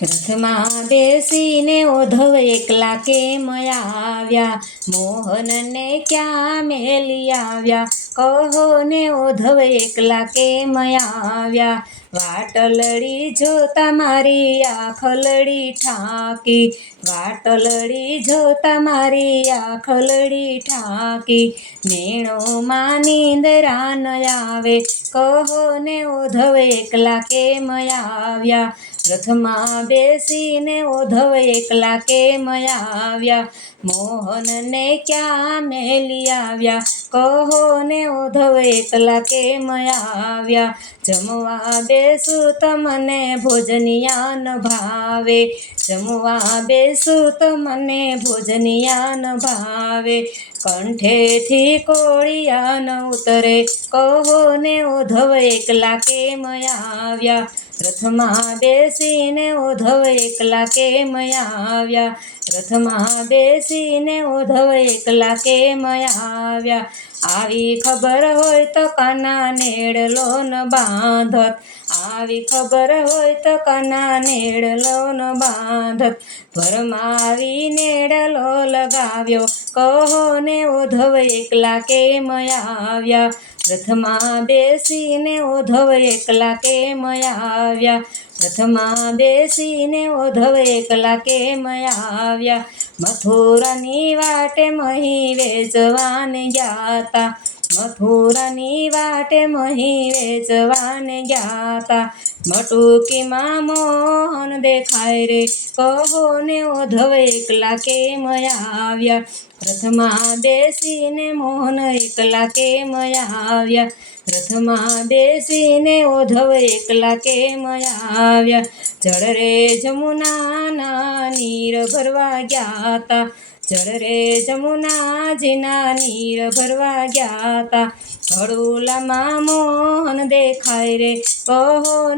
રથમાં બેસીને ઓધવ એકલા કેમ આવ્યા, મોહનને ક્યાં મેલી આવ્યા, કહો ને ઓધવ એકલા કેમ આવ્યા. વાટલડી જોતા મારી આખલડી ઠાકી, વાટલડી જોતા મારી આખલડી ઠાકી, નેણોમાં નીંદરા ન આવે, કહો ને ઓધવ એકલા કેમ આવ્યા. રથમાં બેસીને ઓધવ એકલા કેમ આવ્યા, મોહનને ક્યાં મેલી આવ્યા, કહો ને ઓધવ એકલા કેમ આવ્યા. જમવા બેસું તો મને ભોજનિયા ન ભાવે, જમવા બેસું તો મને ભોજનિયા ન ભાવે, કંઠેથી કોળિયા ન ઉતરે, કહો ને ઓધવ એકલા કેમ આવ્યા. રથમાં બેસીને ઓધવ એકલા કેમ આવ્યા, રથમાં બેસીને ઓધવ એકલા કેમ આવ્યા. આવી ખબર હોય તો કાના નેડલો ન બાંધત, આવી ખબર હોય તો કાના નેડલો ન બાંધત. ભરમાવી નેડલો લગાવ્યો, કહો ને ઓધવ એકલા કેમ આવ્યા. રથમાં બેસીને ઓધવ એકલા કેમ આવ્યા, રથમાં બેસીને ઓધવ એકલા કેમ આવ્યા. મથુરાની વાટે મહી વેચવાને ગ્યાતા, મથુરાની વાટે મહી વેચવાને ગ્યાતા. મટુકીમાં મોહન દેખાય રે, કહો ને ઓધવ એકલા કેમ આવ્યા. રથમાં બેસીને મોહન એકલા કેમ આવ્યા, રથમાં બેસીને ઓધવ એકલા કેમ આવ્યા. જળ રે જમુનાના નીર ભરવા ગ્યાતા, જળ રે જમુનાજીના નીર ભરવા ગ્યાતા. ઘડુલામાં મોહન દેખાય રે, કહો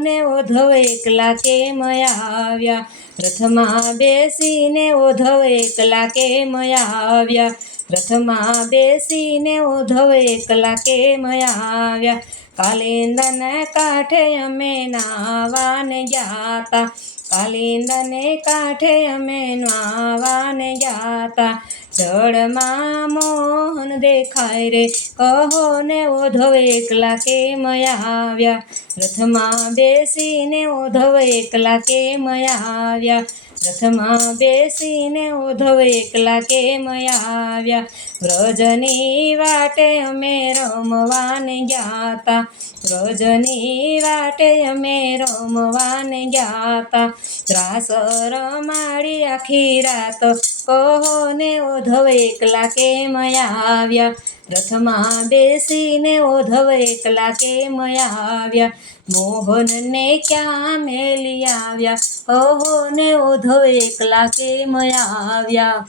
ને ઓધવ એકલા કેમ આવ્યા. રથમાં બેસીને ઓધવ એકલા કેમ આવ્યા, રથમાં બેસીને ઓધવ એકલા કેમ આવ્યા. કાલિંદને કાંઠે અમે નાવાને ગ્યાતા, કાલિંદને કાંઠે અમે નાવાને ગ્યાતા. જળમાં મોહન દેખાય રે, કહો ને ઓધવ એકલા કેમ આવ્યા. રથમાં બેસીને ઓધવ એકલા કેમ આવ્યા, રથમાં બેસીને ઓધવ એકલા કેમ આવ્યા. વ્રજની વાટે અમે રમવાને ગ્યાતા, વ્રજની વાટે અમે રમવાને ગ્યાતા. ત્રાસ રમાડી આખી રાત, કહો ને ઓધવ એકલા કેમ આવ્યા. રથમાં બેસીને ઓધવ એકલા કેમ આવ્યા, મોહનને ક્યાં મેલી આવ્યા, કહો ને ઓધવ એકલા કેમ આવ્યા.